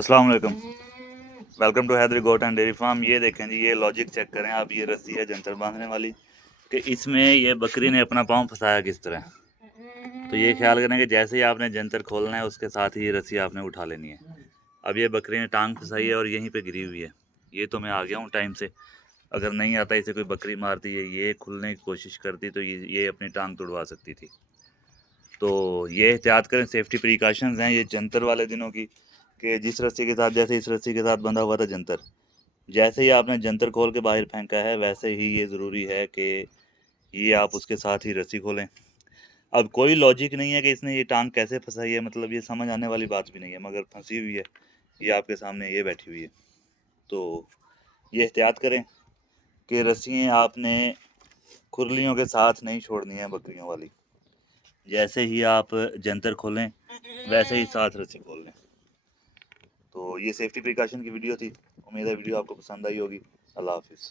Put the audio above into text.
अस्सलाम वालेकुम, welcome to Haidari goat and dairy farm. ये देखें जी, ये लॉजिक चेक करें आप। ये रस्सी है जंतर बांधने वाली कि इसमें ये बकरी ने अपना पाँव फंसाया किस तरह। तो ये ख्याल करें कि जैसे ही आपने जंतर खोलना है उसके साथ ही ये रस्सी आपने उठा लेनी है। अब ये बकरी ने टांग फंसाई है और यहीं पे गिरी हुई है। ये तो मैं आ गया हूँ टाइम से, अगर नहीं आता इसे कोई बकरी मारती है, ये खुलने की कोशिश करती तो ये अपनी टांग तुड़वा सकती थी। तो ये एहतियात करें, सेफ्टी प्रिकॉशंस हैं ये जंतर वाले दिनों की, कि जिस रस्सी के साथ, जैसे इस रस्सी के साथ बंधा हुआ था जंतर, जैसे ही आपने जंतर खोल के बाहर फेंका है वैसे ही ये ज़रूरी है कि ये आप उसके साथ ही रस्सी खोलें। अब कोई लॉजिक नहीं है कि इसने ये टांग कैसे फंसाई है, मतलब ये समझ आने वाली बात भी नहीं है, मगर फंसी हुई है, ये आपके सामने ये बैठी हुई है। तो ये एहतियात करें कि रस्सियाँ आपने खुरलियों के साथ नहीं छोड़नी है बकरियों वाली। जैसे ही आप जंतर खोलें वैसे ही साथ रस्सी खोल लें। तो ये सेफ्टी प्रिकॉशन की वीडियो थी। उम्मीद है वीडियो आपको पसंद आई होगी। अल्लाह हाफिज़।